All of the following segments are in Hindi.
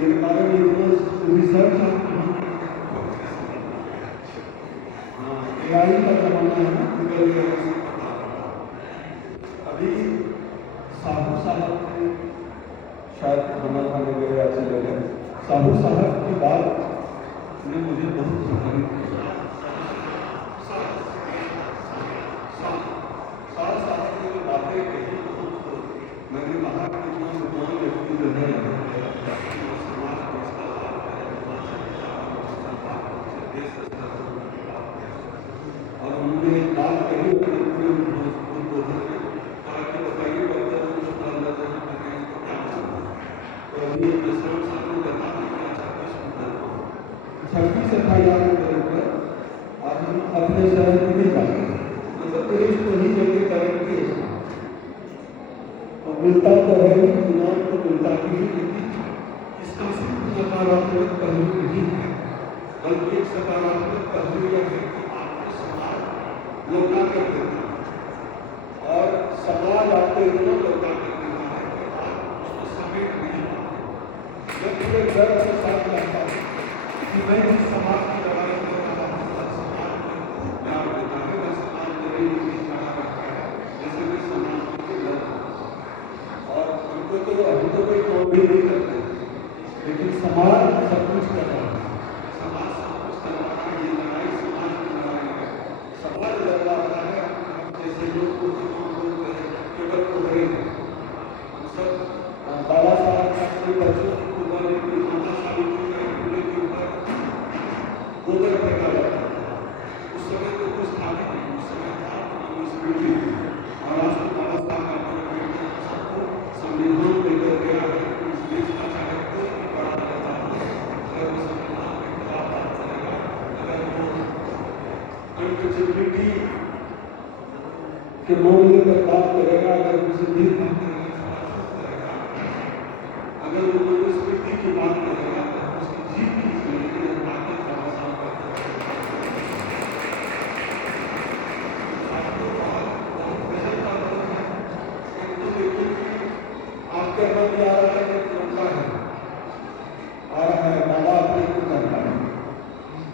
मेरे बारे में इतना रिसर्च AI का जमाना है ना, गूगल अभी साहू साहब ने शायद खाना खाने गए ऐसे जगह, साहू साहब की बात ने मुझे बहुत प्रभावित किया। साहब ने जो बातें कही मैंने कहा कि इतना विद्वान व्यक्ति जो है समाज को इसका लाभ और उन्होंने एक बात कही उद्बोधन में कहा कि बताइए डॉक्टर तो अभी प्रशांत साहब ने बता छब्बीस FIR आज हम अपने शहर में नहीं जाते, मतलब देश को ही जगह करेंगे और मिलता तो है ही, इनाम तो मिलता ही, लेकिन इसका सिर्फ नकारात्मक पहलू नहीं है, बल्कि एक सकारात्मक पहलू यह है कि आपको समाज लौटा कर देता है और समाज आपको इतना लौटा कर देता है कि आप उसको समेट नहीं पाते। मैं पूरे गर्व के साथ कहता हूँ कि मैं इस समाज की लड़ाई कर रहा हूँ, समाज में खूब प्यार देता है, मैं समाज मेरे लिए कहा करता है जैसे मैं समाज के लड़ और हमको तो कोई काम भी नहीं करते, लेकिन समाज सब कुछ कर रहा है, समाज सब कुछ कर रहा है। ये लड़ाई समाज की लड़ाई है, समाज लड़ रहा है। हम जैसे लोग केवल उभरे हैं, हम सब बाबा साहब का अपने बच्चों की कुर्बानी की माता सावित्री का फूले के ऊपर गोबर फेंका जाता था। उस समय तो कुछ था भी नहीं, उस समय था मनुस्मृति और आज तो बाबा साहब का सबको संविधान देकर गया है। इस देश का चाहे कोई भी बड़ा नेता हो, अगर वो संविधान के खिलाफ बात करेगा, अगर वो अनटचेबिलिटी के मामले पर बात करेगा, अगर वो सिद्धि करेगा, अगर वो मनुस्मृति की बात करेगा तो उसकी जीत की चलेगी। आपके मन में आ रहा है एक लड़का है, आ रहा है बाबा अपने को करता है,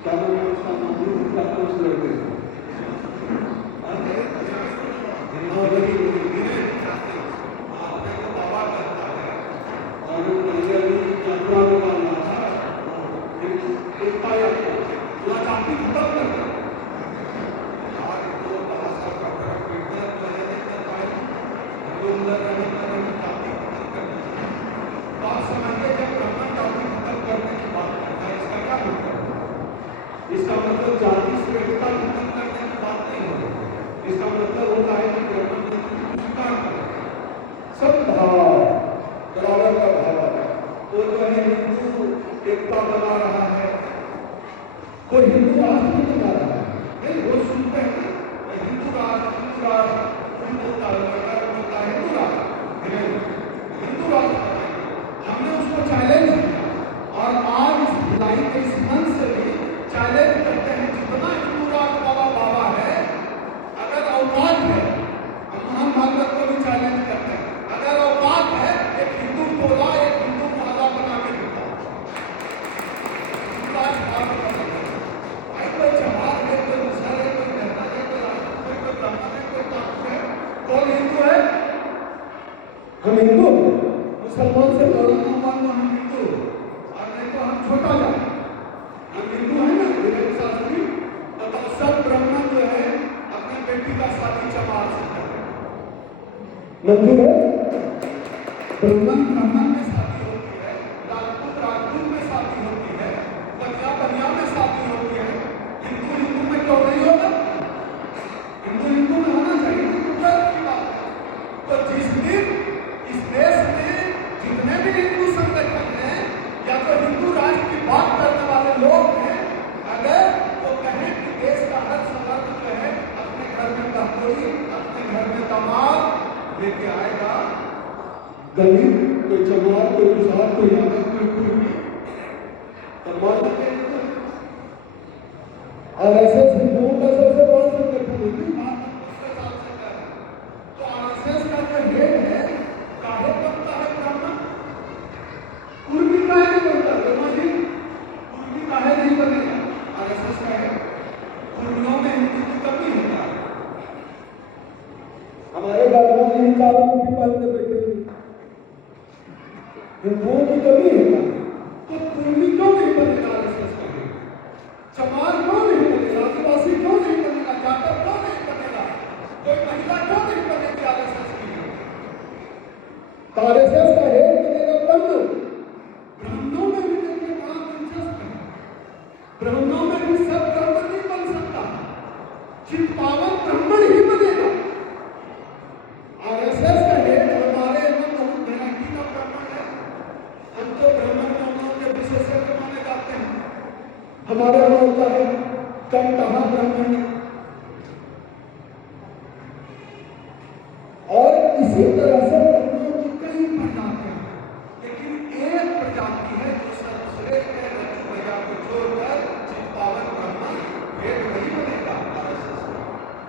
क्या मैंने उसका नाम क्या तो उस लड़के को बाबा करता है और यात्रा में डालना था चाहती खत्म कर इसका मतलब जाति श्रेष्ठता खत्म करने की बात नहीं है। इसका मतलब होता है कि ब्रह्म ने स्वीकार करें सद्भाव बराबर का भाव आता है। वो जो है हिंदू एकता बना रहा है, कोई हिंदू राष्ट्र नहीं बना रहा है। नहीं, वो सुनते हैं ना हिंदू राष्ट्र बोलता है हिंदू राष्ट्र हमने उसको चैलेंज किया और आज इस भिलाई के इस मंच से भी चैलेंज करते हैं जितना हिंदू राष्ट्र वाला बाबा है, अगर औकात है, हम भागवत को भी चैलेंज करते हैं, अगर औकात है एक हिंदू टोला एक हिंदू मोहल्ला बना के दिखाओ। भाई कोई चमार है, कोई मुसलमान है, कोई मेहता है, कोई राजपूत है, कोई ब्राह्मण है, कोई ठाकुर है, कौन हिंदू है? हम हिंदू, मुसलमान से लड़ना मान लो हम हिंदू, और नहीं तो हम छोटा जाए, हम हिंदू है ना। विवेक शास्त्री बताओ, सब ब्राह्मण जो है अपने बेटी का शादी चमार से करे, मंजूर है? ब्राह्मण में शादी होती है, राजपूत में शादी होती है, बनिया में शादी होती है, हिंदू में क्यों नहीं होगा? हिंदू में होना चाहिए, की बात है। तो जिस दिन इस देश में जितने भी हिंदू संगठन हैं या तो हिंदू राष्ट्र की बात करने वाले लोग हैं, अगर वो कहें कि देश का हर संगठन जो है अपने घर में दहकोई, अपने घर में दामाद लेके आएगा, दलित कोई चमार कोई गुजरात कोई यादव कोई कुर्मी सम्मान करेंगे। RSS हिंदुओं का सबसे बड़ा संगठन है, तो RSS का जो हेड है काहे बनता है ब्राह्मण, कुर्मी काहे नहीं बनता? हिंदुओं की कमी है क्या? तो कुर्मी क्यों नहीं बनेगा आरएसएस का हेड? चमार क्यों नहीं बनेगा? आदिवासी क्यों नहीं बनेगा? जाटव क्यों नहीं बनेगा? कोई महिला क्यों नहीं बनेगी आरएसएस की हेड? तो आरएसएस का हेड बनेगा ब्राह्मण। ब्राह्मणों में भी देखिए बड़ा दिलचस्प है, ब्राह्मणों में भी सब ब्राह्मण नहीं बन सकता, चित्पावन ब्राह्मण ही बनेगा। आरएसएस का हेड हमारे यहाँ बहुत वैरायटी का ब्राह्मण है। हम तो ब्राह्मण ब्राह्मणों के विशेषज्ञ माने जाते हैं। हमारे यहाँ होता है कंटहा ब्राह्मण, और इसी तरह से ब्राह्मणों की कई प्रजातियां हैं, लेकिन एक प्रजाति है जो सर्वश्रेष्ठ है, रज्जु भैया को छोड़कर चित्पावन ब्राह्मण हेड वही बनेगा आरएसएस का।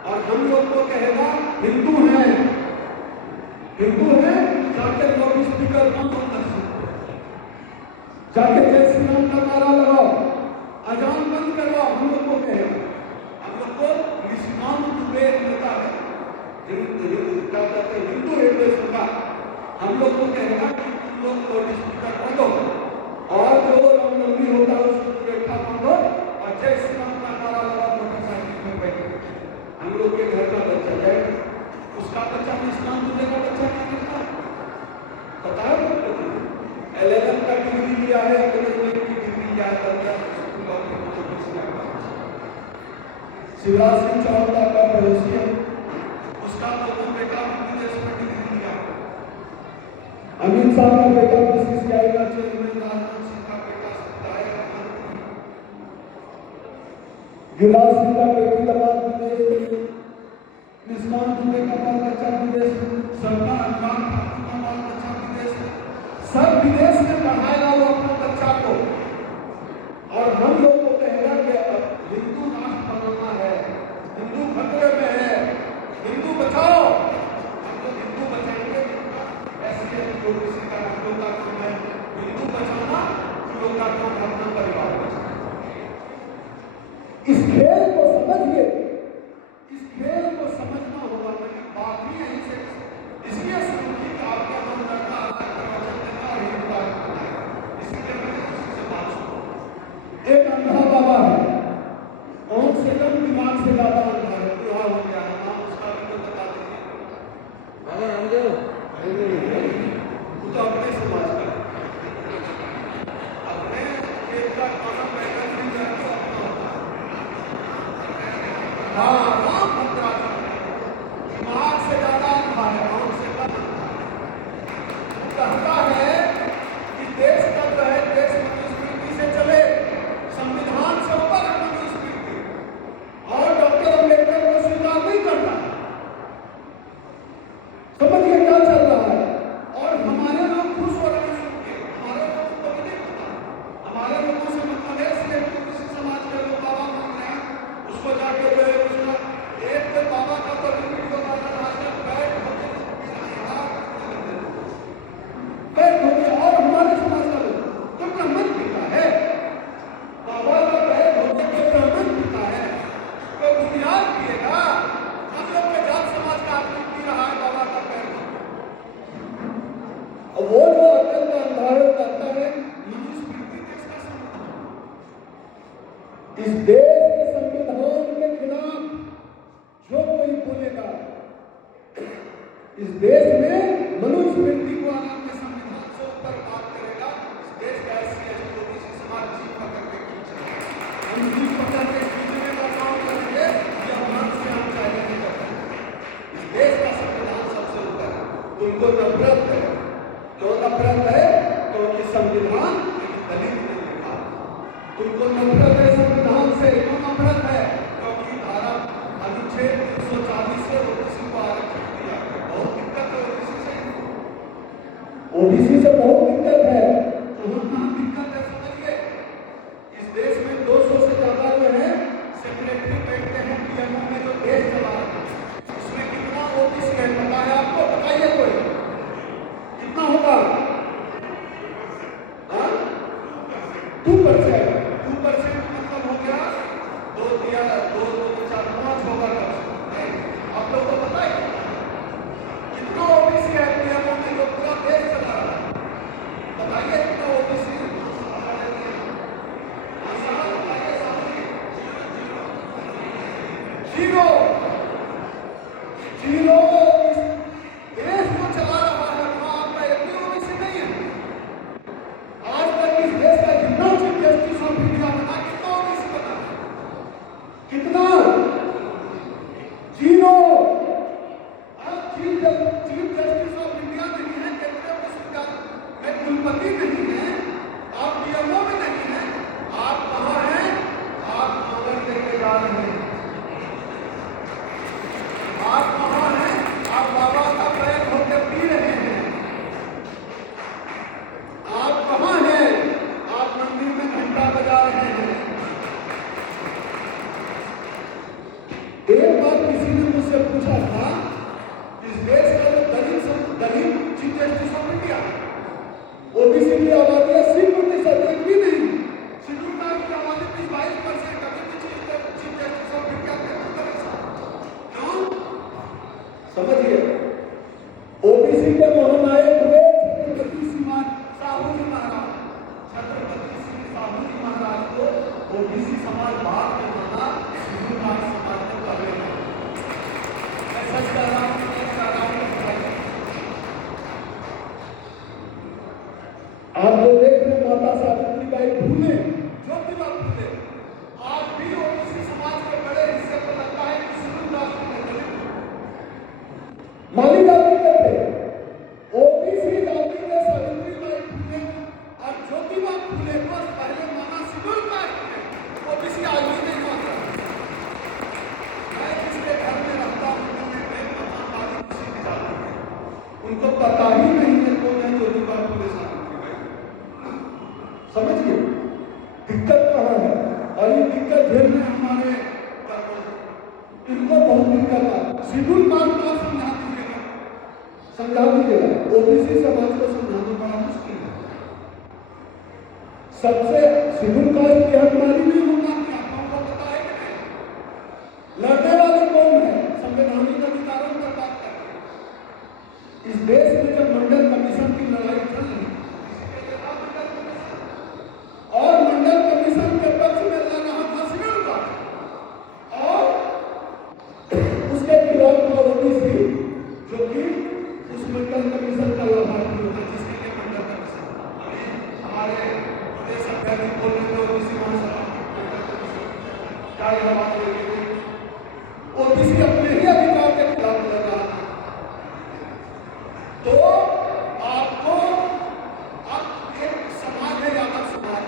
और हम लोग को कहेगा हिंदू है, हिंदू है, जाके लाउड स्पीकर बंद कर सकते, जाके जय श्री राम का नारा लगाओ, अजान बंद करवाओ, हम लोग को कहेगा। हम लोग को निष्काम दुबे नेता है, क्या कहते हैं हिंदू हेडवेस का, हम लोग को कहेगा कि तुम लोग लाउड स्पीकर बंद हो और जो रामनवमी होता है उसको रेखा बांधो और जय श्री राम का नारा लगाओ मोटरसाइकिल में बैठे। हम लोग के घर का बच्चा जाए, उसका बच्चा इस्लाम दुबे का बच्चा क्या करता है पता है? LLM का डिग्री लिया है, ग्रेजुएट की डिग्री लिया है, शिवराज सिंह चौहान का पड़ोसी है, उसका तो बेटा विदेश में डिग्री लिया। अमित शाह का बेटा बीसीसीआई का चेयरमैन, राजनाथ सिंह का बेटा सत्ताएं, गिरिराज सिंह का बेटी दबाव विदेश में, निष्काम दुबे का बाल बच्चा विदेश में, सरकार अनुराग ठाकुर का बाल बच्चा विदेश में, सब विदेश में पढ़ाएगा वो अपने बच्चा को। और हम लोग को कहेगा कि हिंदू राष्ट्र बनाना है, हिंदू खतरे में है, हिंदू बचाओ। हम लोग हिंदू बचाएंगे, ऐसे लोग किसी का हम लोग का काम है हिंदू बचाना, उन लोग का काम अपना परिवार बचाना। इस खेल को समझिए, इस खेल को समझना होगा। मेरी बात ही यहीं से इसलिए शुरू की कि आपका मन करता और हिंदू राष्ट्र बनाएगा, इसलिए मैंने किसी से बात सुनी। एक अंधा बाबा है, आंख से कम दिमाग से ज्यादा अंधा है, बुढ़ा हो गया है, नाम उसका भी तो बता दीजिए। बाबा रामदेव, वो तो अपने समाज का, अपने खेत का खाना पैदल नहीं जाता, अपना होता है। हाँ, राम भद्राचार्य दिमाग से ज्यादा अंधा है, आंख से कम अंधा है। कहता है कि देश तब रहे, देश मनुस्मृति से चले, संविधान से ऊपर है मनुस्मृति, और डॉक्टर अम्बेडकर को स्वीकार नहीं करता। समझिए क्या चल रहा है। और हमारे लोग खुश हो रहे हैं सुन के, हमारे लोगों को भी नहीं पता, हमारे लोगों से मतलब है इसलिए तो किसी समाज के लोग बाबा मांग रहे हैं, उसको जाके जो है उसका एक पे बाबा का तो वीडियो बना रहा है, बैठ होके बैठ होके, और हमारे समाज का लोग तो ब्राह्मण पिता है, बाबा का बैठ होके के ब्राह्मण पिता है, तो बुनियाद पिएगा। हम लोग के जात समाज का आदमी पी रहा है बाबा का पैर, और वो जो अकल का अंधारे करता है। मनुस्मृति देश का संविधान, इस देश के संविधान के खिलाफ जो कोई बोलेगा, इस देश में मनुस्मृति को आराम के संविधान से ऊपर बात करेगा, इस देश का SC/ST समाज जीत पकड़ के खींचेगा। हम जीत पकड़ के खींचने का काम करेंगे, ये अभियान से हम चाहे नहीं करते। इस देश का संविधान सबसे ऊपर है। तुमको नफरत है, क्यों नफरत है? क्योंकि संविधान एक दलित ने लिखा। तुमको नफरत है संविधान से, क्यों नफरत है? क्योंकि धारा अनुच्छेद 340 से ओबीसी को आरक्षण दिया गया। बहुत दिक्कत है ओबीसी से, ओबीसी से बहुत दिक्कत है। कहाँ दिक्कत है समझिए। इस देश में 200 से ज्यादा जो है सेक्रेटरी बैठते हैं पीएमओ में, जो देश चला रहे हैं, उसमें कितना ओबीसी है पता है आपको? बताइए कोई, कितना होगा? 2% मतलब हो गया 2 दिया 2 2 4 5 होगा। आप लोग को पता है कितना ओबीसी है पीएमओ में, जो पूरा देश चला रहा है? Justice of India. ओबीसी की आबादी 80%, एक भी नहीं। शेड्यूल कास्ट की आबादी 22%, अभी भी चीफ जस्टिस ऑफ इंडिया के अंदर क्यों? समझिए, ओबीसी के महानायक हुए छत्रपति साहू जी महाराज। छत्रपति साहू जी महाराज को ओबीसी समाज बाद में माना, शेड्यूल कास्ट समाज ने पहले माना। मैं सच कह रहा हूं, आप जो देख रहे माता सावित्रीबाई फुले, ज्योतिबा फुले, आज भी ओबीसी समाज के बड़े हिस्से को लगता है कि शेड्यूल कास्ट में दलित माली जाति के थे। ओबीसी जाति के सावित्रीबाई फुले और ज्योतिबा फुले को पहले माना शेड्यूल कास्ट में, ओबीसी आज भी नहीं मानता। मैं जिसके घर में रहता हूँ किसी की जाति है, उनको पता ही नहीं है कौन है ज्योतिबा फुले सावित्रीबाई। समझिए दिक्कत कहाँ है, और ये दिक्कत झेल रहे हमारे, इनको बहुत दिक्कत है। शेड्यूल कास्ट को समझा दीजिएगा, ओबीसी समाज को समझाना बड़ा मुश्किल है। सबसे शेड्यूल कास्ट की हकदारी नहीं होगा कि आप लोगों को पता है कि नहीं? लड़ने वाले कौन है? संवैधानिक अधिकारों पर बात करते हैं। इस देश में जब मंडल कमीशन की लड़ाई चल रही और मंडल कमीशन के पक्ष में लड़ रहा था शेड्यूल कास्ट और उसके खिलाफ ओबीसी, जो कि उस मंडल कमीशन का लाभार्थी होता है, जिसके लिए मंडल कमीशन। अभी हमारे प्रदेश अध्यक्ष बोल रहे थे ओबीसी महासभा क्या यह बात है? ओबीसी अपने ही अधिकार के खिलाफ लड़ रहा था। तो आपको अब एक समाज है, यादव समाज,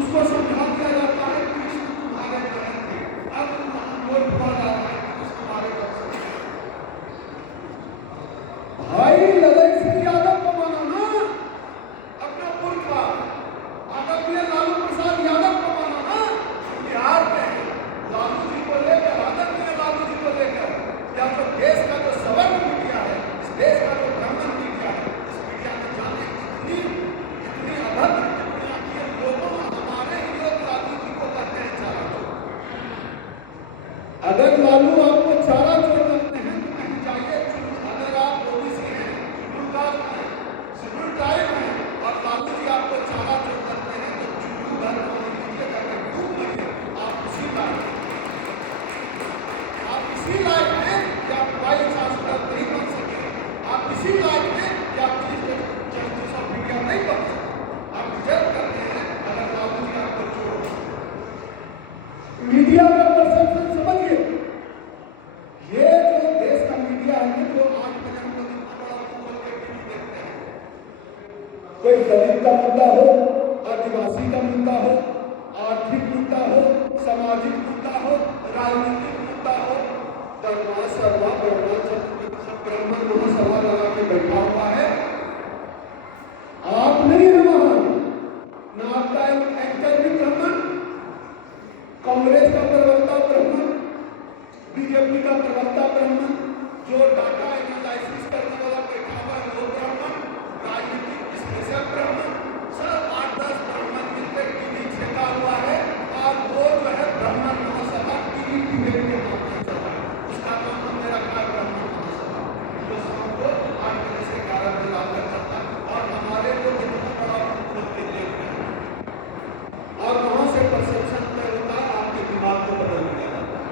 उसको समझा दिया जाता है कृष्ण तुम्हारे ग्रहण थे, अब बोल पा रहा है कृष्ण तुम्हारे पक्ष में। भाई ललन सिंह यादव को मानो ना, अपना पुरखा आदरणीय लालू प्रसाद यादव को मानो ना। बिहार में लालू जी को लेकर, आदरणीय लालू जी को लेकर, या तो देश का जो सवर्ण मीडिया है, इस देश का जो ब्राह्मण मीडिया है, इस मीडिया ने जाने इतनी अभद्र टिप्पणियां की लोगों, हमारे ही लोग लालू जी को कहते हैं चारा चोर। अगर लालू आपको चारा चोर लगते हैं तो कहीं जाइए। अगर आप ओबीसी हैं, शेड्यूल कास्ट हैं, शेड्यूल ट्राइब हैं और लालू जी आपको चारा चोर लगते हैं तो चुल्लू घर पानी लीजिए, जाकर डूब मरिए। आप इसी लायक हैं कि आप वाइस चांसलर नहीं बन सके, आप इसी लायक हैं कि आप चीफ जस्टिस ऑफ इंडिया नहीं बन सके। आप रिजेक्ट करते हैं अगर लालू जी आपको चोर। मीडिया का परसेप्शन समझिए, ये जो देश का मीडिया है, जो 8 बजे हम लोग इतना बड़ा खोल के टीवी देखते हैं, कोई दलित का मुद्दा हो, आदिवासी का मुद्दा हो, आर्थिक मुद्दा हो, सामाजिक मुद्दा हो, राजनीतिक मुद्दा हो, धर्मा सर्वा ब्रह्मण सब ब्राह्मण महासभा लगा के बैठा हुआ है। आप नहीं है वहां ना, आपका एंकर भी ब्राह्मण, कांग्रेस का प्रवक्ता ब्राह्मण, बीजेपी का प्रवक्ता ब्राह्मण, जो डाटा एनालिसिस करने वाला बैठा हुआ है वो ब्राह्मण, राजनीतिक विश्लेषक ब्राह्मण, सब 8-10 ब्राह्मण मिलकर टीवी छेका हुआ है और वो जो है ब्राह्मण महासभा टीवी डिबेट के नाम पर चल रहा है। उसका नाम हमने रखा है ब्राह्मण महासभा, जो शाम को 8 बजे से 11 बजे रात तक चलता है और हमारे लोग इतना बड़ा खोल के देख रहे हैं और वहां से परसेप्शन तय होता है, आपके दिमाग को बदल दिया जाता है।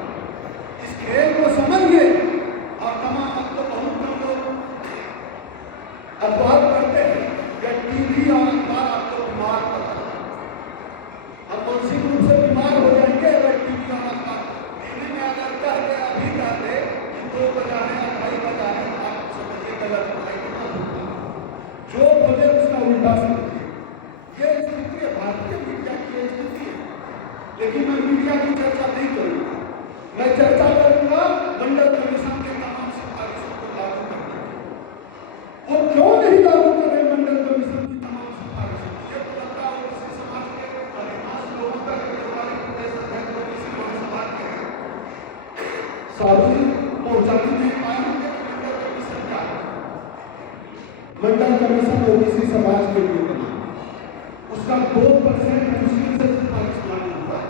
इस खेल को समझिए और तमाम अब तो बहुत कम लोग अखबार पढ़ते हैं या टीवी और अखबार आपको बीमार करता है। हम मानसिक रूप से बीमार हो जाएंगे अगर टीवी और अखबार। टीवी में अगर कह दे, अभी कह दे कि 2 बजा है या 2:30 बजा है, आप समझिए गलत पढ़ाई करना होगा। जो बोले उसका उल्टा समझिए। ये स्थिति है, भारतीय मीडिया की ये स्थिति है। लेकिन मैं मीडिया की चर्चा नहीं करूंगा, मैं चर्चा करूंगा मंडल कमीशन के तमाम सिफारिशों को लागू करने की। वो क्यों नहीं लागू कर रहे मंडल कमीशन की तमाम सिफारिशों? मुझे तो लगता है ओबीसी समाज के अधिकांश लोगों तक हमारे प्रदेश अध्यक्ष ओबीसी महासभा के साहू जी पहुंचाने नहीं पाए होंगे। मंडल कमीशन क्या है? मंडल मंडल कमीशन ओबीसी समाज के लिए बना, उसका 2% मुश्किल से सिफारिश लागू हुआ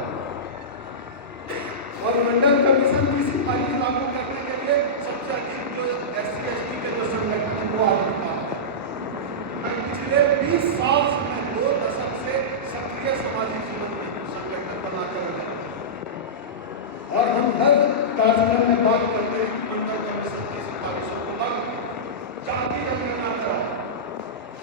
और मंडल कमीशन की सिफारिश लागू करने के लिए सबसे अधिक जो SC/ST के जो संगठन है वो आगे काम कर रहे हैं। पिछले 20 साल से मैं 2 दशक से सक्रिय सामाजिक जीवन में संगठन बनाकर रहे और हम हर कार्यक्रम में बात करते हैं कि मंडल कमीशन की सिफारिशों को लागू जाति जनगणना कराओ।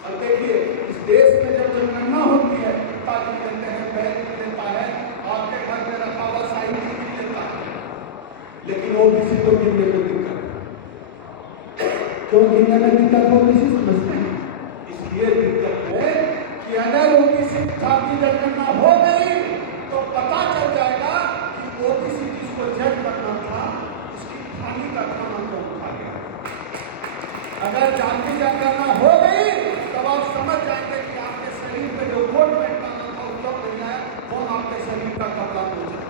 और देखिए इस देश में जब जनगणना होती है ताकि कहते हैं बैंक लेता है, आपके घर में रखा हुआ साइकिल भी लेता है, लेकिन ओबीसी को गिनने में दिक्कत है। क्यों गिनने में दिक्कत हो ओबीसी समझते हैं? इसलिए दिक्कत है कि अगर ओबीसी जाति जनगणना हो गई तो पता चल जाएगा कि ओबीसी जिसको जज करना था उसकी थाली का खाना कौन खा गया। अगर जाति जनगणना हो गई तब आप समझ जाएंगे कि आपके शरीर पे जो कोट पहनना था वो कब नहीं आया, कौन आपके शरीर का कपड़ा पहुंचा।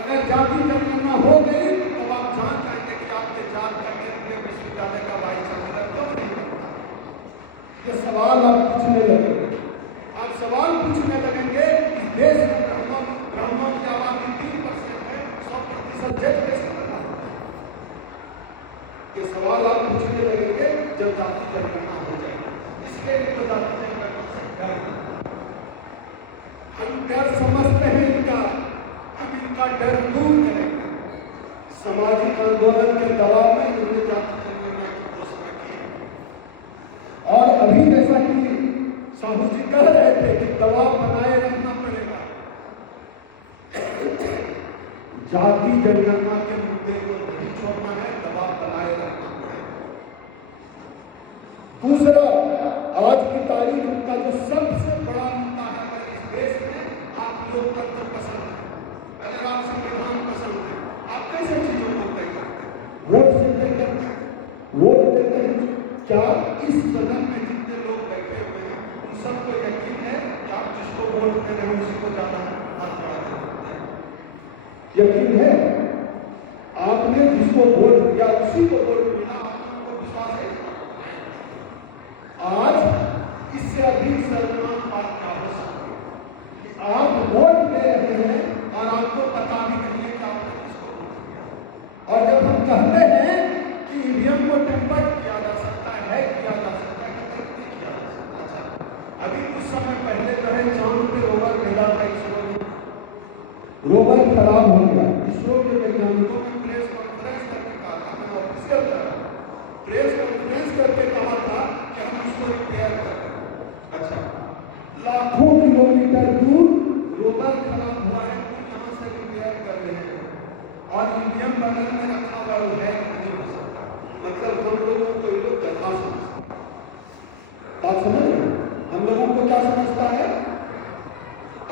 अगर जाति जनगणना हो गई तब आप जान जाएंगे कि आपके जात का केंद्रीय विश्वविद्यालय का वाइस चांसलर क्यों नहीं बनता। ये सवाल आप पूछने लगेंगे, आप सवाल पूछने लगेंगे इस देश में ब्राह्मणों की आबादी 3% है, 100% जज कैसे बना। ये सवाल आप पूछने लगेंगे जब जाति जनगणना हो जाएगी। इसके लिए तो जाति जनगणना से डर, हम डर समझते हैं इनका, हम इनका डर दूर करेंगे। सामाजिक आंदोलन के दबाव में इन्होंने जाति जनगणना की घोषणा की और अभी जैसा कि साहू जी कह रहे थे कि दबाव बनाए रखना पड़ेगा, जाति जनगणना के मुद्दे को नहीं छोड़ना है, दबाव बनाए रखना पड़ेगा। दूसरा, आज की तारीख का जो सबसे बड़ा मुद्दा है अगर इस देश में आप लोकतंत्र पसंद है, अगर आप संविधान पसंद है, आप कैसे चीजों को तय करते हैं? वोट से तय करते हैं, वोट देते हैं। क्या इस सदन में जितने लोग बैठे हुए हैं उन सबको यकीन है कि आप जिसको वोट दे रहे हैं उसी को ज्यादा हाथ बढ़ा सकते हैं? यकीन है? आपने जिसको वोट दिया उसी को वोट मिला, आपको विश्वास है? आज इससे अधिक शर्मनाक बात क्या हो सकती है कि आप वोट दे रहे हैं और आपको पता भी नहीं है कि आपने किसको वोट दिया। और जब हम कहते हैं कि ईवीएम को टेम्पर किया जा सकता है, किया जा सकता है, नहीं किया जा सकता। अच्छा, अभी कुछ समय पहले जो है चांद पे रोवर भेजा था इसरो ने, रोवर खराब हो गया। इसरो के वैज्ञानिकों ने प्रेस कॉन्फ्रेंस करके कहा था, मैंने ऑफिशियल कहा, प्रेस कॉन्फ्रेंस करके कहा था कि हम उसको रिपेयर कर रहे हैं। अच्छा, लाखों किलोमीटर दूर रोवर खराब हुआ है, यहाँ से रिपेयर कर रहे हैं और ईवीएम बगल में रखा हुआ है, नहीं हो सकता। मतलब हम लोगों को ये लोग गधा समझता है। बात समझ रहे हैं? हम लोगों को क्या समझता है?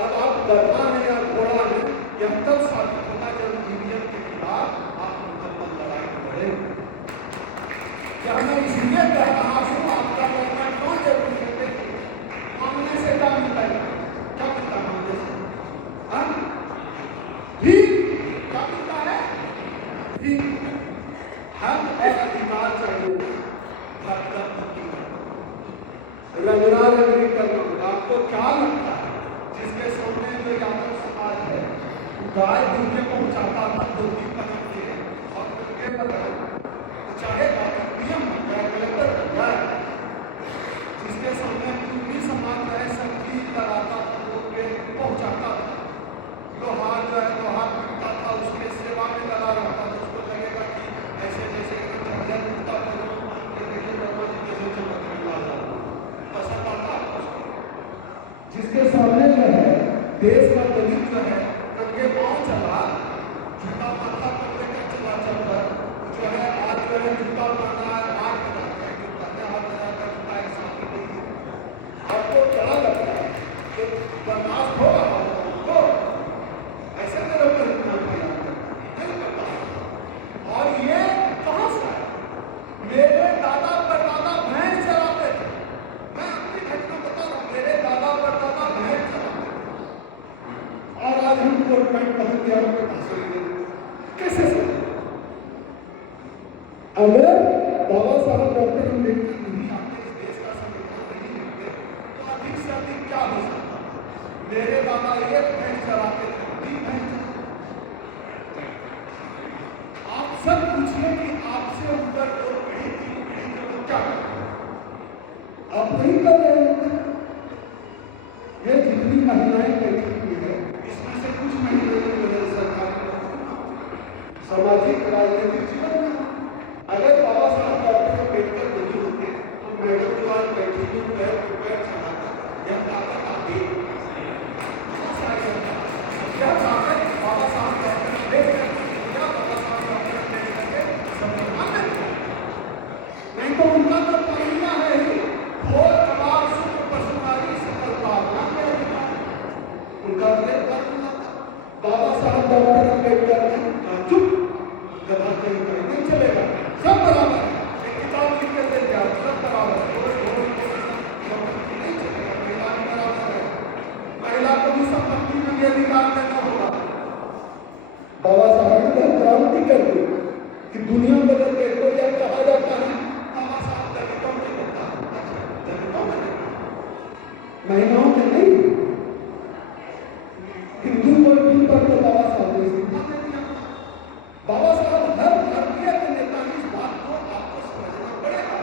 अब आप गधा है या घोड़ा है, यह तब साबित होगा जब ईवीएम के खिलाफ आप मुकम्मल लड़ाई लड़ेंगे। क्या मैं इसलिए कह रहा हूँ आपका लड़ना क्यों जरूरी है? देखिए, मांगने से क्या मिलता है? क्या मिलता है मांगने से? क्या मिलता है? हक और अधिकार चाहिए, रगड़ा रगड़ी करना होगा। आपको क्या लगता है जिसके सामने जो यादव समाज है गाय दूध के पहुंचाता था, धोती पहन के और उनके बदल चाहे नियम बन जाए, कलेक्टर बन जाए, जिसके सामने पूर्वी समाज जो है सब्जी लगाता था, लोग के पहुंचाता था, लोहार जो है लोहार बिकता था, उसके सेवा में लगा रहता था, उसको लगेगा कि ऐसे जैसे कुत्ता पसंद आता है। जिसके सामने जो है देश का दलित जो है नंगे पांव चला, जूता माथा पर लेकर चला चलकर जो है आज जो है जूता मारना है, हाथ लगाता है, जो पहले हाथ लगाकर जूता एक साथ ही नहीं है। आपको क्या लगता है कि बर्दाश्त हो रहा हो? ऐसे मेरे ऊपर इतना नहीं करता। और ये कहाँ से आया? मेरे दादा परदादा भैंस चलाते थे, मैं अपनी घटना बता रहा हूँ, मेरे दादा परदादा भैंस चलाते थे और आज हम कोट पैंट पहन के आपको भाषण दे कैसे से? अगर बाबा साहब डॉक्टर अम्बेडकर नहीं आते इस क्या हो सकता था? मेरे बाबा एक भैंस चराते थे, 3 भैंस चराते। आप सब पूछिए कि आपसे ऊपर जो पीढ़ी थी, पीढ़ी के लोग क्या करते? आप वही कर रहे होते। ये जितनी महिलाएं बैठी हुई है, इसमें से कुछ महिलाएं जो है सरकारी सामाजिक राजनीतिक जीवन में, अगर बाबा साहब डॉक्टर अम्बेडकर नहीं होते तो मैडम जो आज बैठी हुई पैर पे पैर चढ़ाकर यह ताकत आती, क्या ताकत बाबा साहब डॉक्टर अम्बेडकर, क्या बाबा साहब डॉक्टर अम्बेडकर के संविधान में नहीं तो उनका तो परिणा है ही घोर कबार सूत्र पशुहारी सकल पावना के अधिकार, उनका तो परिणा था। बाबा साहब डॉक्टर अम्बेडकर ने चुप गधा कहीं कहीं नहीं चलेगा, सब बराबर है, एक किताब लिख के दे दिया, सब बराबर है, नहीं चलेगा, महिला भी बराबर है, महिला को भी संपत्ति में भी अधिकार देना होगा। बाबा साहब ने क्रांति कर दी कि दुनिया बदल गई। तो यह कहा जाता है बाबा साहब दलितों के नेता, दलितों में महिलाओं के नहीं, हिंदू कोई भी पर तो बाबा साहब ने सिखा दिया। बाबा साहब हर भारतीय के नेता, इस बात को आपको समझना पड़ेगा।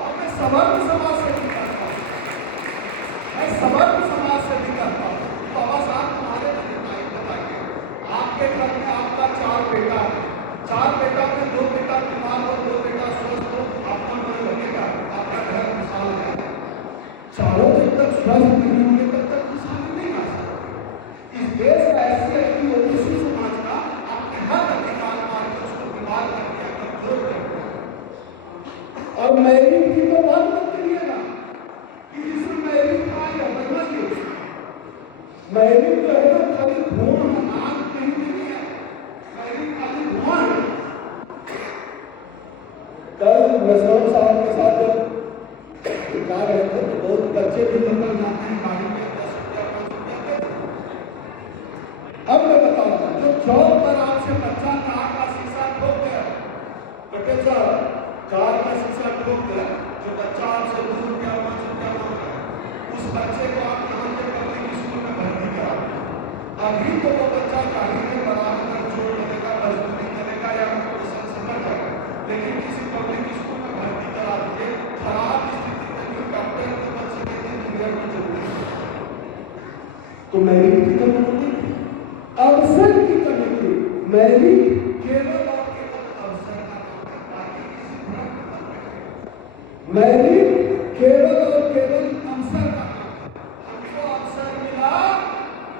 और मैं सवर्ण समाज से भी करता हूँ, मैं सवर्ण समाज से भी करता हूँ। बाबा साहब तुम्हारे नेता बताइए, आपके घर में आपका 4 बेटा है, 4 बेटा में 2 बेटा बीमार हो, 2 बेटा स्वस्थ हो, आपका मन लगेगा, आपका घर खुशहाल है। चारों जब तक स्वस्थ नहीं होंगे तब तक खुशहाली नहीं आ सकती। इस देश का ऐसी ओबीसी समाज का आपने हर अधिकार मार के उसको बीमार कर दिया, कमजोर कर दिया। और मैरिट की तो बात मत करिएगा कि जिसमें मैरिट का या बनवाइए, मैरिट जो है ना खाली धुआं है, आग कहीं नहीं है, मैरिट खाली धुआं है। कल नसरुल साहब के साथ जब जा रहे थे तो बहुत बच्चे भी निकल जाते हैं गाड़ी में, 10 रुपया 5 रुपया देते। अब मैं बता रहा हूँ, जो चौक पर आपसे बच्चा कार का शीशा ठोक गया, पटेल साहब कार का शीशा ठोक गया, जो बच्चा आपसे 2 रुपया 5 रुपया मांग रहा है, उस बच्चे को आप यहाँ के पब्लिक स्कूल में भर्ती करा। अभी तो वो बच्चा चाहिए बराबर जोड़ लगेगा, मजदूरी करेगा या सफर करेगा, लेकिन किसी पब्लिक स्कूल में भर्ती करा दीजिए, खराब स्थिति में भी डॉक्टर के बन सके, इंजीनियर की जरूरत है। तो मैरिट की कमी होती थी, अवसर की कमी थी। मैरिट केवल और केवल अवसर का काम है, बाकी किसी तरह का काम नहीं। मैरिट केवल और केवल अवसर का काम है। हमको अवसर मिला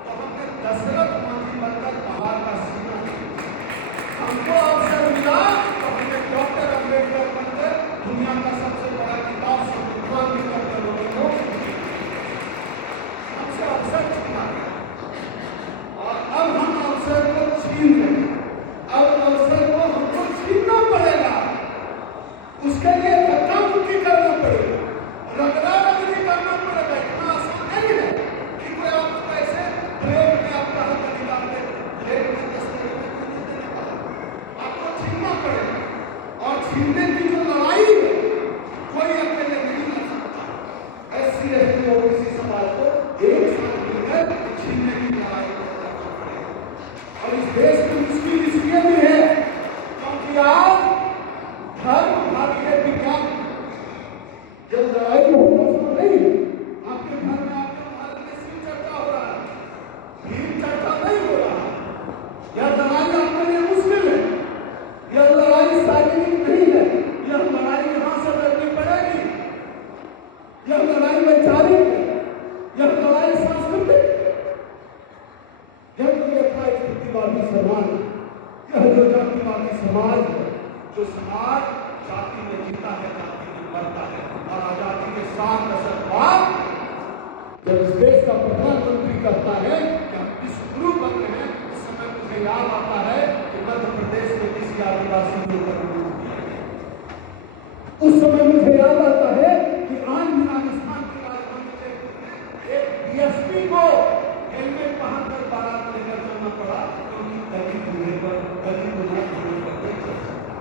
तो हमने दशरथ मांझी बनकर पहाड़ का सीना किया। हमको अवसर मिला तो हमने डॉक्टर अम्बेडकर बनकर दुनिया का सबसे बड़ा किताब संविधान लिखकर के लोगों को हमसे अवसर छीना गया। और अब हम अवसर को छीन रहे हैं। अब अवसर को हमको छीनना पड़ेगा, उसके लिए धक्का मुक्की करना पड़ेगा, रगड़ा रगड़ी करना पड़ेगा। इतना आसान नहीं है कि कोई आपको ऐसे ब्रेक में आपका हक अधिकार दे, ब्रेक में 10 मिनट में नहीं देने वाला, आपको छीनना पड़ेगा। और छीनने की जो लड़ाई है कोई अकेले नहीं लड़ सकता। SC ST OBC समाज को एक साथ मिलकर छीनने की लड़ाई करना पड़ेगा। और इस देश में मुश्किल इसलिए भी है क्योंकि आज धर्म भारी है, विज्ञान जब लड़ाई हो नहीं, आपके घर में आपके भारत में शिव चर्चा हो रहा है, भीम चर्चा नहीं हो रहा। यह लड़ाई आपके लिए मुश्किल है, यह लड़ाई शारीरिक नहीं है, यह लड़ाई यहाँ से लड़नी पड़ेगी, यह लड़ाई वैचारिक है, यह लड़ाई सांस्कृतिक है। यह जो यथास्थितिवादी समाज, यह जो जातिवादी समाज है, जो समाज जाति में जीता है, जाति में मरता है। और आजादी के 7 दशक बाद जब इस देश का प्रधानमंत्री कहता है कि हम विश्वगुरु बन रहे हैं, उस समय मुझे याद आता है कि मध्य प्रदेश में किसी आदिवासी को गुरु किया गया। उस समय मुझे याद आता है कि आज भी राजस्थान की राजधानी जयपुर में एक DSP को हेलमेट पहनकर बारात लेकर जाना पड़ा, क्योंकि गली दूल्हे पर गली दूल्हा दूल्हे पर नहीं चल सकता।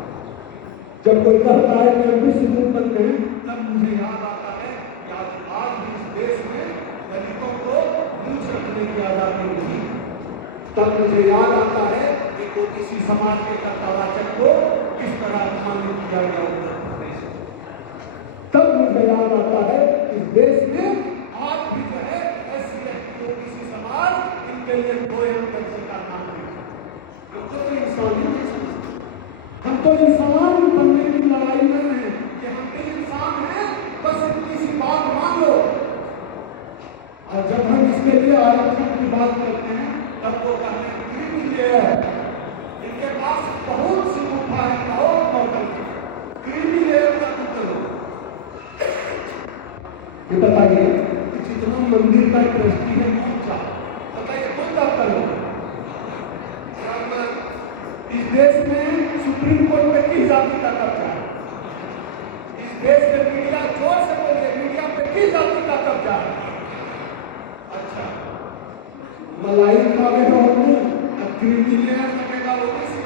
जब कोई कहता है कि हम विश्वगुरु बन गए, तब मुझे याद आता है कि आज भी इस देश में दलितों तब मुझे याद आता है कि ओबीसी समाज के कथावाचक को किस तरह अपमानित किया गया उत्तर प्रदेश में। तब मुझे याद आता है इस देश में आज भी जो है SC ST ओबीसी समाज इनके लिए कोई हमदर्दी का नाम नहीं। हमको तो इंसान ही नहीं समझते। हम तो इंसान बनने की लड़ाई में हैं कि हम भी इंसान हैं, बस इतनी सी बात मान लो। और जब हम इसके लिए आरक्षण की बात करते हैं तब वो कहते हैं इनके पास बहुत सी गुफा है, बहुत मॉडल क्रीमी लेयर का करो। ये बताइए कि जितना मंदिर का ट्रस्टी है कौन सा बताइए, कौन सा करो। इस देश में सुप्रीम कोर्ट में किस जाति का कब्जा है? इस देश में मीडिया, जोर से बोलिए, मीडिया पे किस जाति का कब्जा है? अच्छा, मलाई खा गए हो क्रीमी लेयर लगेगा ओबीसी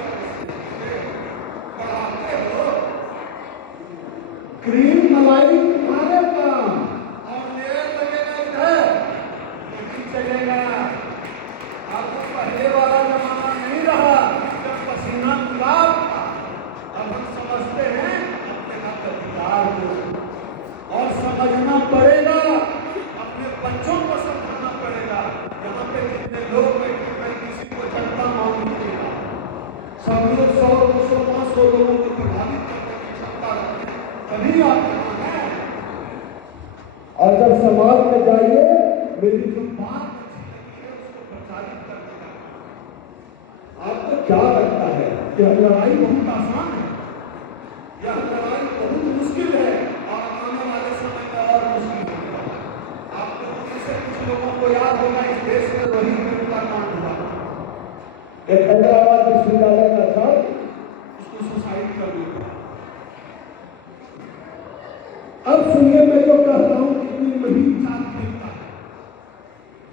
बढ़ाते हो। क्रीम मलाई तुम्हारे काम और लेयर लगेगा इधर, नहीं चलेगा। आपको पहले वाला जमाना नहीं रहा जब पसीना गुलाब था। अब हम समझते हैं अपने हक अधिकार को, और समझना पड़ेगा, अपने बच्चों को समझाना पड़ेगा। यहाँ पे जितने लोग बैठे किसी को जनता मांग नहीं देगा। सब लोग 100, 200, 500 लोगों को प्रभावित करने की क्षमता रखते हैं, तभी आप यहाँ हैं। और जब समाज में जाइए, मेरी जो बात अच्छी लगी है उसको प्रचारित करने का। आपको क्या लगता है कि यह लड़ाई बहुत आसान है? यह लड़ाई बहुत मुश्किल है और आने वाले समय में और मुश्किल होगा। आप लोगों में से कुछ लोगों को याद होगा इस देश में रोहित का कांड हुआ। एक हैदराबाद विश्वविद्यालय का छात्र उसको सुसाइड कर दिया। अब सुनिए, मैं जो कह रहा हूं कितनी महीन चाल खेलता है।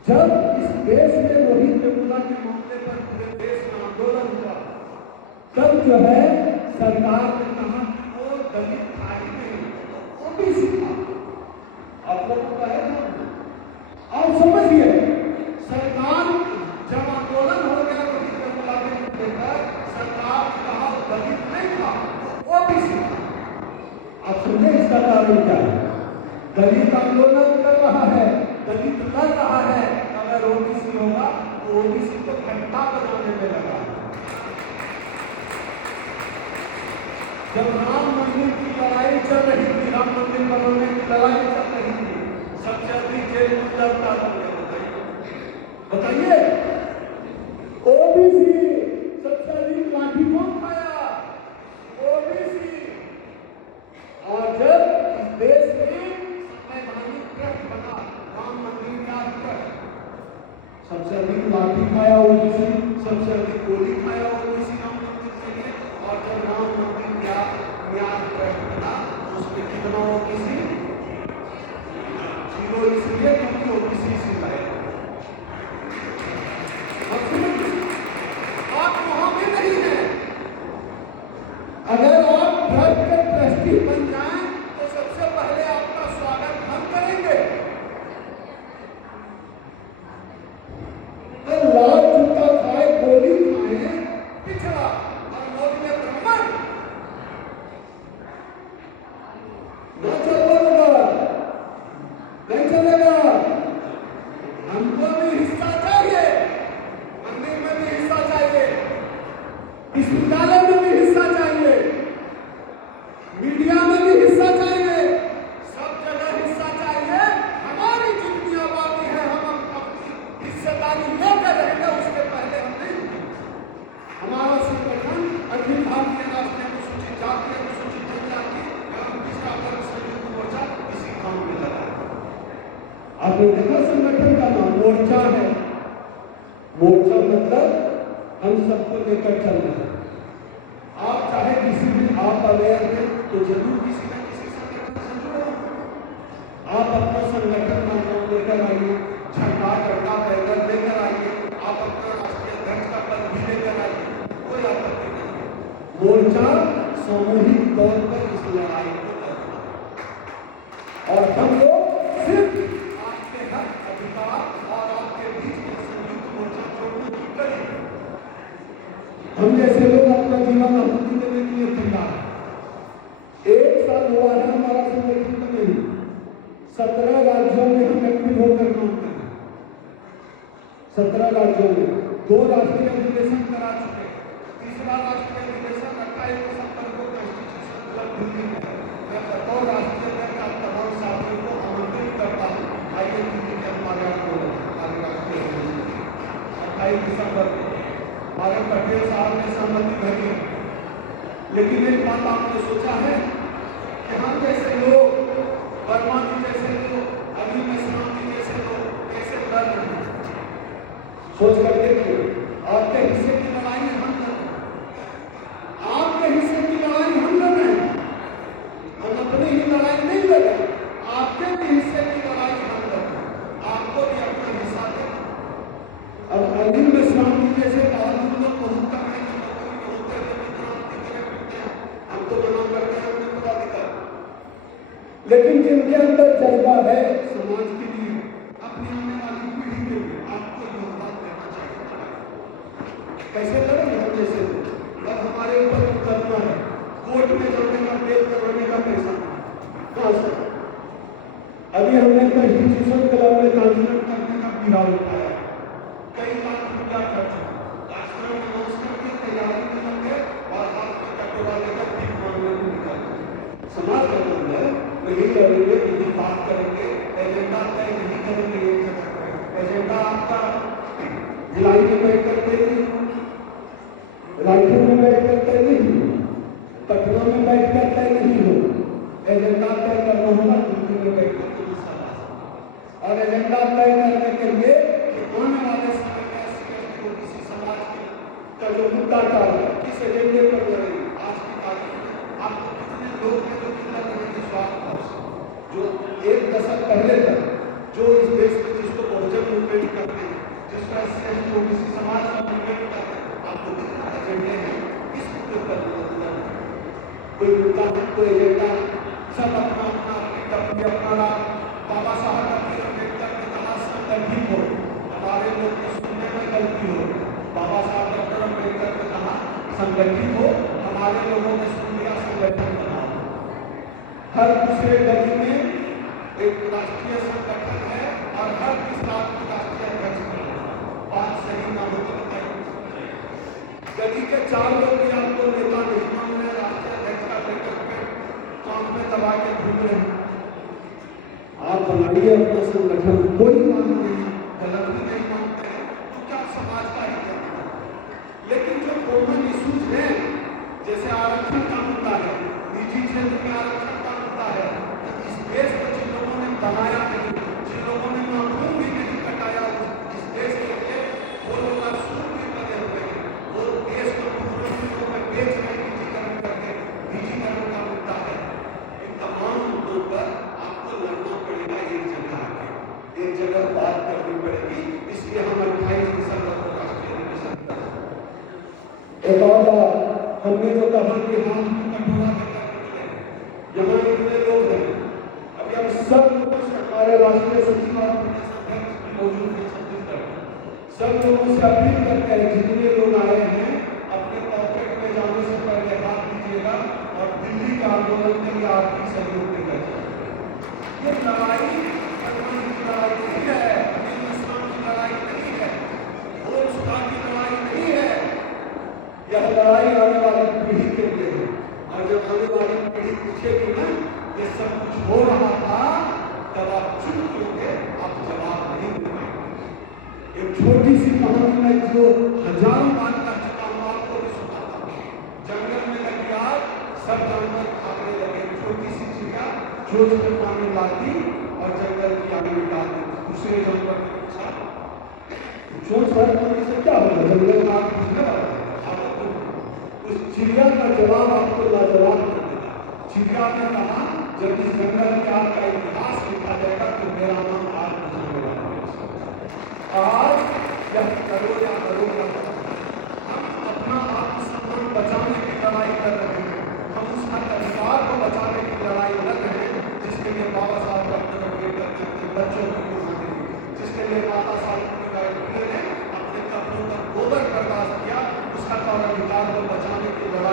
जब इस देश में रोहित वेमुला के मामले पर पूरे देश में आंदोलन हुआ, तब जो है सरकार ने कहा कि वो दलित था ही नहीं, ओबीसी था। आप लोगों को है ना, आप समझिए, सरकार जब आंदोलन हो गया रोहित वेमुला के मुद्दे पर, सरकार ने कहा दलित नहीं था, ओबीसी था। आप समझे इसका कारण क्या है? दलित आंदोलन कर रहा है, दलित लड़ रहा है, अगर ओबीसी होगा तो ओबीसी को घंटा बनाने में लगा। जब राम मंदिर की लड़ाई चल रही थी, राम मंदिर बनाने की लड़ाई चल रही थी, सबसे अधिक जेल में जाता था। बताइए, ओबीसी सबसे अधिक लाठी कौन खाया? ओबीसी। और जब इस देश में संवैधानिक ट्रस्ट बना, राम मंदिर का ट्रस्ट, सबसे अधिक लाठी खाया ओबीसी, सबसे अधिक गोली खाया ओबीसी राम मंदिर के लिए। और जब राम मंदिर का न्याय ट्रस्ट बना, उसमें कितना ओबीसी? 0, इसलिए क्योंकि ओबीसी से लाए। आप वहां भी नहीं है। अगर आप ट्रस्ट के ट्रस्टी बन जाएं तो सबसे पहले आपका स्वागत हम करेंगे। तो लाल जूता खाए, गोली खाए पिछड़ा, और मोदी ने ब्राह्मण न चलेगा, नहीं चलेगा। हमको भी हिस्सा चाहिए, मंदिर में भी हिस्सा चाहिए, विश्वविद्यालय में भी हिस्सा चाहिए, मीडिया में भी हिस्सा चाहिए, सब जगह हिस्सा चाहिए। हमारी जितनी आबादी है हम अपनी हिस्सेदारी लेकर रहेंगे, उसके पहले हम नहीं रुकेंगे। हमारा संगठन अखिल भारतीय राष्ट्रीय अनुसूचित जाति, अनुसूचित जनजाति एवं पिछड़ा वर्ग संयुक्त मोर्चा इसी काम में लगा है। आपने देखा संगठन का नाम मोर्चा है। मोर्चा मतलब हम सबको लेकर चल रहे हैं। आप चाहे किसी भी आप अवेयर हैं तो जरूर किसी न किसी संगठन से जुड़ो। आप अपना संगठन का नाम लेकर आइए, झंडा डंडा पैदल लेकर आइए, आप अपना राष्ट्रीय अध्यक्ष का पद भी लेकर आइए, कोई आपत्ति नहीं है। मोर्चा सामूहिक तौर पर इस लड़ाई को लड़ना है और हम लोग सिर्फ आपके हक अधिकार और आपके बीच में संयुक्त मोर्चा जोड़ने की करें। जीवन आहुति देने के लिए तैयार है। 1 साल हुआ है हमारा संगठन बने, 17 राज्यों में हम एक्टिव होकर काम कर रहे हैं। 17 राज्यों में 2 राष्ट्रीय अधिवेशन करा चुके हैं। तीसरा राष्ट्रीय अधिवेशन 28 दिसंबर को कॉन्स्टिट्यूशन क्लब दिल्ली में। मैं बतौर राष्ट्रीय अध्यक्ष आप तमाम साथियों को आमंत्रित करता हूँ, आइए दिल्ली के हमारे हमारे राष्ट्रीय अधिवेशन 28 दिसंबर को हमारे पटेल साहब ने सहमति भरी है। लेकिन एक बात आपने सोचा है कि हम जैसे लोग, वर्मा जी जैसे लोग, अभी मेश्राम जी जैसे लोग कैसे लड़ रहे हैं? सोच कर देखिए, आपके हिस्से की लड़ाई हम लड़ रहे हैं, आपके हिस्से की लड़ाई हम लड़ रहे हैं। हम अपनी ही लड़ाई नहीं लड़ रहे, आपके भी हिस्से की लड़ाई हम लड़ रहे हैं। आपको भी अपना हिस्सा देना। अब अनिल मेश्राम जी जैसे बहादुर लोग बहुत कम है जो नौकरी में होते हुए भी क्रांति करे फिरते हैं। हम तो मना करते हैं, हमने पदाधिकार, लेकिन जिनके अंदर जज्बा है समाज के लिए, अपनी आने वाली पीढ़ी के लिए, आपको योगदान देना चाहिए। कैसे लड़ेंगे हम जैसे लोग? अब हमारे ऊपर मुकदमा है, कोर्ट में जाने का, बेल करवाने का पैसा कहाँ से? अभी हमने कॉन्स्टिट्यूशन क्लब में कानून करने का बिहार उठाया, कई लाख रुपया खर्च हुआ, राष्ट्र में अनाउंस करके तैयारी में लग गए और हाथ में कटोरा लेकर भीख मांगने में निकल गए। समाज का नाम है, नहीं लड़ेंगे, नहीं बात करेंगे, एजेंडा तय नहीं करेंगे। एजेंडा आपका भिलाई में बैठ कर तय नहीं हो, रायपुर में बैठ कर तय नहीं हो, पटना में बैठ कर तय नहीं हो। एजेंडा तय करना होगा दिल्ली में बैठ कर और एजेंडा तय करने के लिए आने वाले समय में किसी समाज का जो मुद्दा है, किस एजेंडे पर लड़ेंगे। आज की तारीख में आपको कितने लोग हैं जो लड़ रहे हैं स्वार्थ, जो 1 दशक पहले तक जो इस देश में जिसको बहुजन मूवमेंट करते हैं, जिसका किसी समाज का मूवमेंट करते हैं, आपको कितना एजेंडे हैं, किस मुद्दे पर कोई मुद्दा है, कोई एजेंडा, सब अपना अपना अपना। बाबा साहब अम्बेडकर ने कहा संगठित हो, हमारे लोग को सुनने में गलती हो। बाबा साहब डॉक्टर अम्बेडकर ने कहा संगठित हो, हमारे लोगों ने सुन लिया संगठन बनाओ। हर दूसरे गली में एक राष्ट्रीय संगठन है और हर तीसरा राष्ट्रीय अध्यक्ष बनाओ। बात सही ना हो तो बताइए। गली के 4 लोग भी आपको नेता नहीं मान रहे, राष्ट्रीय अध्यक्ष का लेकर के काम में दबा के घूम रहे हैं। आप बनाइए अपना संगठन, कोई मान नहीं, गलत भी नहीं मानते हैं तो क्या समाज का ही करना है। लेकिन जो कॉमन इश्यूज हैं, जैसे आरक्षण का मुद्दा है, निजी क्षेत्र में आरक्षण का मुद्दा है, तो इस देश को जिन लोगों ने बनाया नहीं, जिन लोगों ने नाखून भी नहीं कटाया इस देश के लिए, वो लोग आज सूर भी बने हुए हैं। वो देश को दूसरों में बेच रहे, निजीकरण करके। निजीकरण का मुद्दा है। इन तमाम मुद्दों पर आपको लड़ना पड़ेगा। एक जगह बात करनी पड़ेगी, इसलिए हम 28 दिसंबर को राष्ट्रीय अधिवेशन करेंगे। एक और बात, हमने तो कहा कि हाथ में कटोरा लेकर निकले, यहाँ इतने लोग हैं, अभी हम सब लोगों से, हमारे राष्ट्रीय सचिव और प्रदेश अध्यक्ष भी मौजूद हैं छत्तीसगढ़, सब लोगों से अपील करते हैं, जितने लोग आए हैं अपने पॉकेट में जाने से पहले हाथ दीजिएगा और दिल्ली का आंदोलन के लिए आर्थिक सहयोग देगा। ये लड़ाई लड़ाई नहीं है, अनिल मेश्राम की लड़ाई नहीं है, भोज सुधा की लड़ाई नहीं है। यह लड़ाई आने वाली पीढ़ी के लिए है। और जब आने वाली पीढ़ी पूछेगी ना ये सब कुछ हो रहा था, तब आप चुप क्योंकि आप जवाब नहीं दे पाएंगे। एक छोटी सी कहानी में जो हजारों बार कर चुका हूं, आपको भी सुनाता हूं। जंगल में लगी आग, सब जानवर भागने लगे, छोटी सी चिड़िया चोंच में पानी लाती और जंगल की आग में डाल देती। दूसरे जानवर ने पूछा चोंच भर पानी से क्या होगा, जंगल में आग बुझने वाला है। उस चिड़िया का जवाब आपको लाजवाब कर देगा। चिड़िया ने कहा जब इस जंगल में आग का इतिहास लिखा जाएगा तो मेरा नाम आग बुझाने वाला है। आज यह करो या करो या हम अपना आत्मसम्मान बचाने की लड़ाई कर रहे हैं। हम उस हक अधिकार को बचाने की लड़ाई लड़ रहे हैं जिसके लिए बाबा साहब डॉक्टर अम्बेडकर ने अपने बच्चों की कुर्बानी दी, जिसके लिए माता सावित्रीबाई फुले ने अपने कपड़ों पर गोबर बर्दाश्त किया। उस हक और अधिकार को बचाने की लड़ाई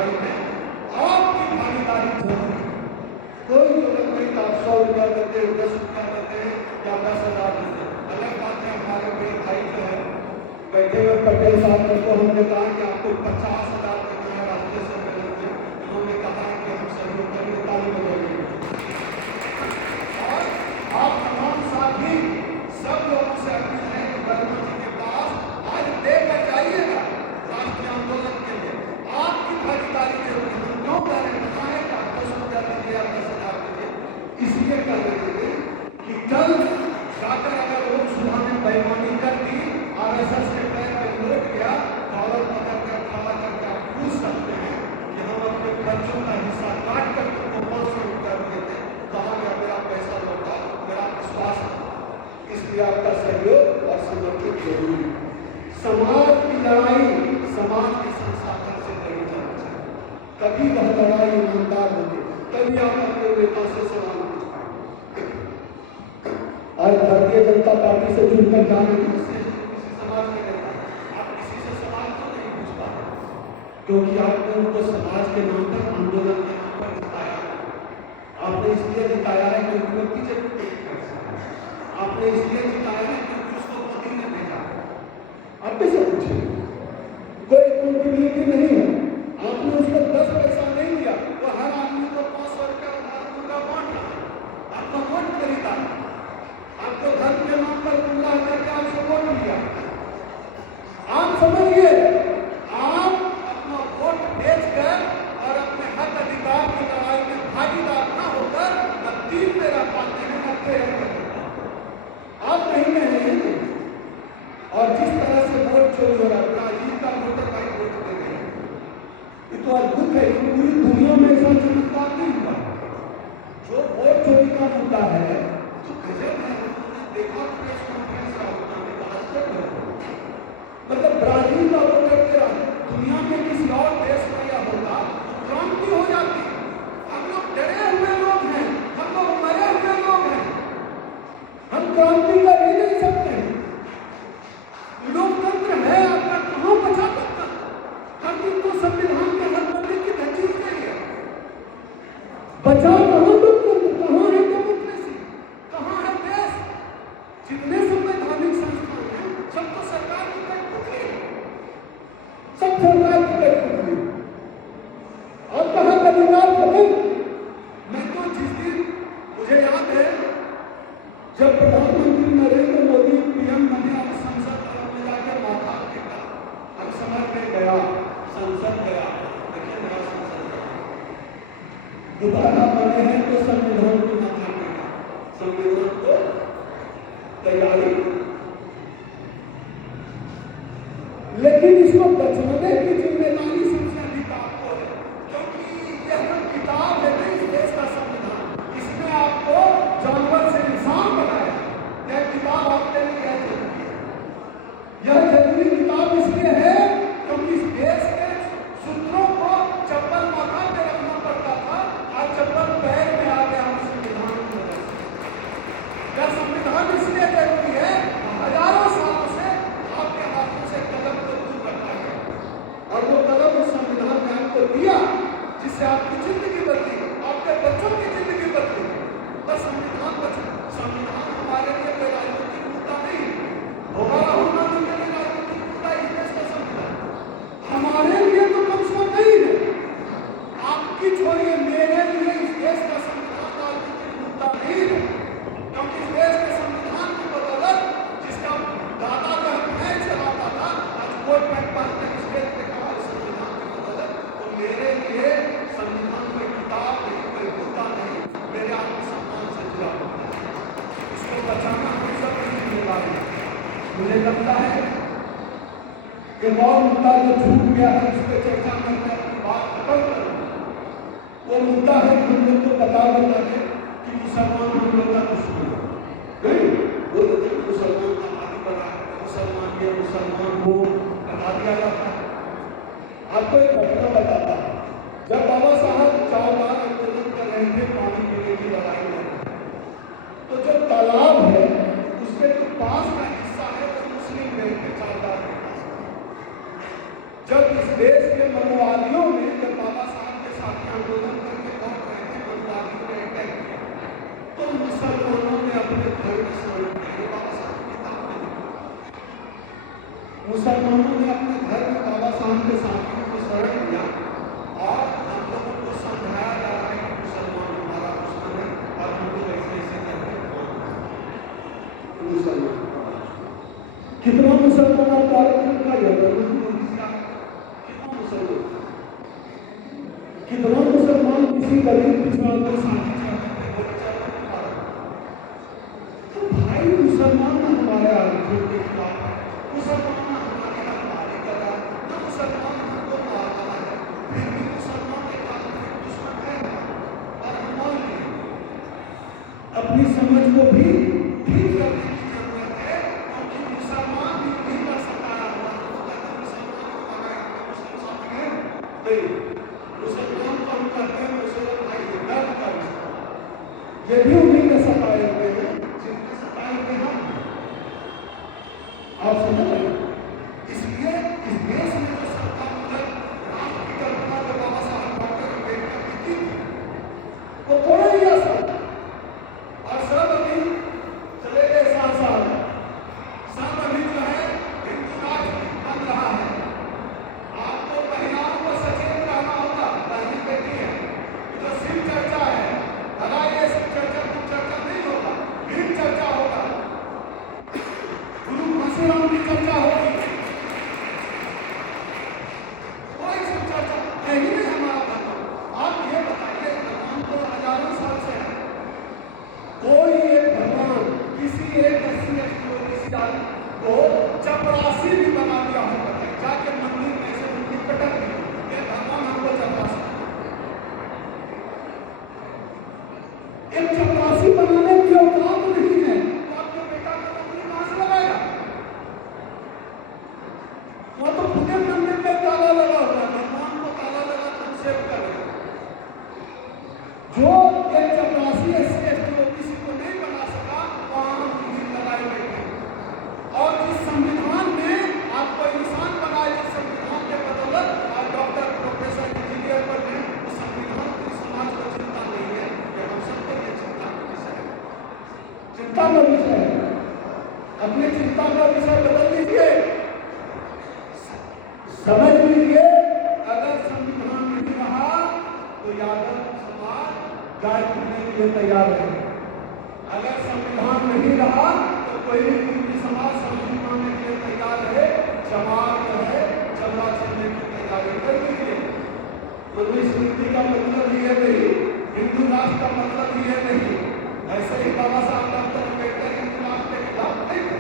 इसलिए आपका सहयोग और समर्पण जरूरी है। समाज की लड़ाई समाज के संसाधन से लड़ी जानी चाहिए। कभी वह लड़ाई ईमानदार होगी, तभी आप अपने नेता से सवाल पूछ पाएंगे। आज भारतीय जनता पार्टी से जुड़कर जा रहे हैं, किसी समाज के नेता आप किसी से सवाल क्यों नहीं पूछ पाते? क्योंकि आपने उनको समाज के नाम पर, आंदोलन के नाम पर जिताया। आपने इसलिए जिताया है क्योंकि वो बीजेपी आपने इसलिए जिताया है क्योंकि उसको मोदी ने भेजा। आप कैसे पूछे? कोई अकाउंटेबिलिटी नहीं है। आपने उसको 10 पैसा नहीं दिया, वो हर आदमी को 500 रुपया उधार दूंगा बांट रहा। आपका वोट खरीदा, आपको धर्म के नाम पर गुमराह करके आपसे वोट लिया। आप समझिए, आप अपना वोट बेचकर और अपने हक अधिकार की लड़ाई में भागीदार न होकर न 3 में रह पाते हैं न 13 में। आप कहीं में नहीं। और जिस तरह से वोट चोरी हो रहा है, ब्राजील का वोटर भाई वोट दे रहे हैं, ये तो अद्भुत है। पूरी दुनिया में ऐसा चमत्कार नहीं हुआ। जो वोट चोरी का मुद्दा है तो गजब है। देखा प्रेस कॉन्फ्रेंस राहुल गांधी का, आश्चर्य है। मतलब ब्राजील का वोटर दे रहा है, दुनिया में किसी और देश में यह होगा तो क्रांति हो जाती। हम लोग डरे हुए लोग हैं, हम लोग मरे हुए लोग हैं, हम क्रांति कर ही नहीं सकते। लोकतंत्र है आपका, कहां बचा सकता? हर दिन तो संविधान के हर बंदे की धज्जी हो रही है। बचा कहां लोकतंत्र, कहां है डेमोक्रेसी, कहां है देश? जितने संवैधानिक संस्थान हैं सब तो सरकार की कठपुतली, सब सरकार की कठपुतली। और कहां का अधिकार खत्म? मैं तो जिस दिन, मुझे याद है जब प्रधानमंत्री नरेंद्र मोदी पीएम बने और संसद में जाकर माथा टेका, हम समझ में गया संसद गया, देखिए नया संसद दोबारा बने हैं तो संविधान को माथा टेका, संविधान को तैयारी। लेकिन इसको बचाने की जिम्मेदारी सबसे अधिक आपको है, क्योंकि यह किताब है नहीं, इस देश का संविधान, इसने आपको जानवर से इंसान बनाया। यह किताब आपके लिए है जरूरी है। यह जरूरी किताब इसलिए है क्योंकि इस देश के सूत्रों को चप्पल माथा पे रखना पड़ता था, आज चप्पल पैर में आ गया हम संविधान की वजह से। यह संविधान इसलिए जरूरी है, हजारों सालों से आपके हाथों से कलम को दूर रखा है और वो कलम उस संविधान ने आपको दिया जिससे आपकी जिंदगी बदली, आपके बच्चों की जिंदगी बदली। बस संविधान बचा। संविधान हमारे लिए कोई राजनीतिक मुद्दा नहीं होगा, राहुल गांधी के लिए राजनीतिक मुद्दा इस देश का संविधान, हमारे लिए तो कम से कम नहीं है। आपकी छोड़िए, मेरे लिए इस देश का संविधान राजनीतिक मुद्दा नहीं है, क्योंकि इस देश के संविधान की बदौलत जिसका दादा का मैं चलाता था, आज कोर्ट में पढ़ते स्टेज पे कहा संविधान की बदौलत, तो मेरे लिए संविधान कोई किताब नहीं, कोई मुद्दा नहीं, मेरे आत्मसम्मान से जुड़ा होता है। इसको बचाना हम सब की जिम्मेदारी है। मुझे लगता है कि और मुद्दा जो छूट गया है उस पर चर्चा करके अपनी बात खत्म करूं। वो मुद्दा है कि हम लोग को पता बता दे कि मुसलमान हम लोग का दुश्मन है। वो मुसलमान का आदि बना है, मुसलमान ये मुसलमान को बता दिया जाता है। आपको एक घटना बताता है। जब बाबा साहब चावदार आंदोलन कर रहे थे पानी पीने की लड़ाई में, तो जो तालाब है उसके जो पास का हिस्सा है वो मुस्लिम देश के चावदार के पास। जब इस देश के मनुवादियों ने, जब बाबा साहब के साथ आंदोलन करके लौट रहे थे, मनुवादियों ने अटैक किया, तो मुसलमानों ने अपने घर में शरण ली। बाबा साहब की किताब में लिखा, मुसलमानों ने अपने घर में बाबा साहब के साथियों को शरण लिया और हम लोगों को समझाया जा रहा है कि मुसलमान हमारा दुश्मन है और हम लोग ऐसे ऐसे करके मुसलमान। कितना मुसलमान आप भारत का कितना मुसलमान, कितना मुसलमान किसी गरीब पिछड़ा को साथी चाहते थे, तो भाई मुसलमान हमारे आर्थिक के खिलाफ है, मुसलमान हमारे हमारे करा न मुसलमान हमको मार रहा है, फिर भी मुसलमान एक आर्थिक दुश्मन है और हम मान लिए। अपनी समझ को भी ठीक करने की जरूरत बात समझ रहे हैं? इसलिए इस देश में जो सत्तामूलक राष्ट्र की कल्पना जो बाबा साहब डॉक्टर अम्बेडकर की थी, वो थोड़ा ही असर और सब अभी चले गए साथ सब अभी जो है हिंदू राष्ट्र बन रहा है। आपको महिलाओं को सचेत रहना होगा। पहली बेटी है जो शिव चर्चा है, भला ये शिव चर्चा कुछ चर्चा नहीं होगा, भीड़ चर्चा होगा, गुरु घसीराम की चर्चा होगी, कोई शिव चर्चा यही नहीं हमारा धर्म। आप ये बताइए, भगवान तो हजारों साल से है, कोई एक भगवान किसी एक को चपरासी भी बना दिया हो, जाके मंदिर में से उनकी पटक दी, ये भगवान हमको चपरासी, एक चपरासी बनाने की औकात नहीं है, तो आपके बेटा का नौकरी कहां से लगाएगा? वो तो पूरे मंदिर में ताला लगा हुआ है, भगवान को ताला लगा कर सेव करेगा। जो एक चपरासी एससी को नहीं बना सका, वहां हम लगाए बैठे। और जिस संविधान ने आपको इंसान बनाया, जिस संविधान के बदौलत आप डॉक्टर प्रोफेसर इंजीनियर बने, उस संविधान की समाज को चिंता नहीं है कि हम सबके लिए चिंता का विषय है, चिंता का विषय है। अपने चिंता का विषय बदल लीजिए, समझ लीजिए। अगर संविधान नहीं रहा तो यादव समाज गाय पीने के लिए तैयार है। अगर संविधान नहीं रहा तो कोई भी समाज सब्जी मानने के लिए तैयार है, जमात है, चमड़ा छीनने की तैयारी कर लीजिए। मनुस्मृति का मतलब ये नहीं, हिंदू राष्ट्र का मतलब ये नहीं। ऐसे ही बाबा साहब डॉक्टर अम्बेडकर हिंदू राष्ट्र के खिलाफ नहीं थे।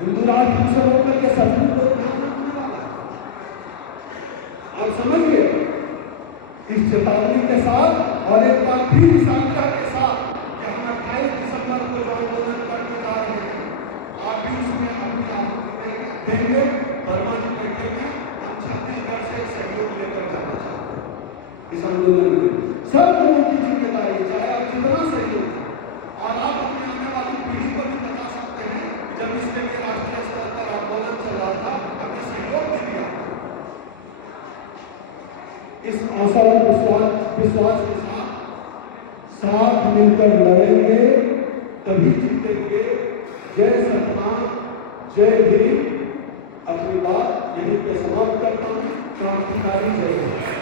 हिंदू राष्ट्र से होकर के सभी को ध्यान रखने वाला है। आप समझिए, इस चेतावनी के साथ और एक बार फिर इस आग्रह के साथ कि हम 28 दिसंबर को जो आंदोलन करने जा रहे हैं, आप भी उसमें अपनी आहुति देंगे। परमानेंट बैठे में हम छत्तीसगढ़ से सहयोग लेकर जाना चाहते हैं इस आंदोलन में। सब लोगों की जिम्मेदारी, चाहे आप कितना सहयोग, और आप अपनी आने वाली पीढ़ी को भी बता सकते हैं, जब इसके लिए राष्ट्रीय स्तर पर आंदोलन चल रहा था, हमने सहयोग भी दिया। इस आशा और विश्वास के साथ मिलकर लड़ेंगे, तभी जीतेंगे। जय सतनाम, जय भीम। अपनी बात यहीं पे समाप्त करता हूँ। क्रांतिकारी जय।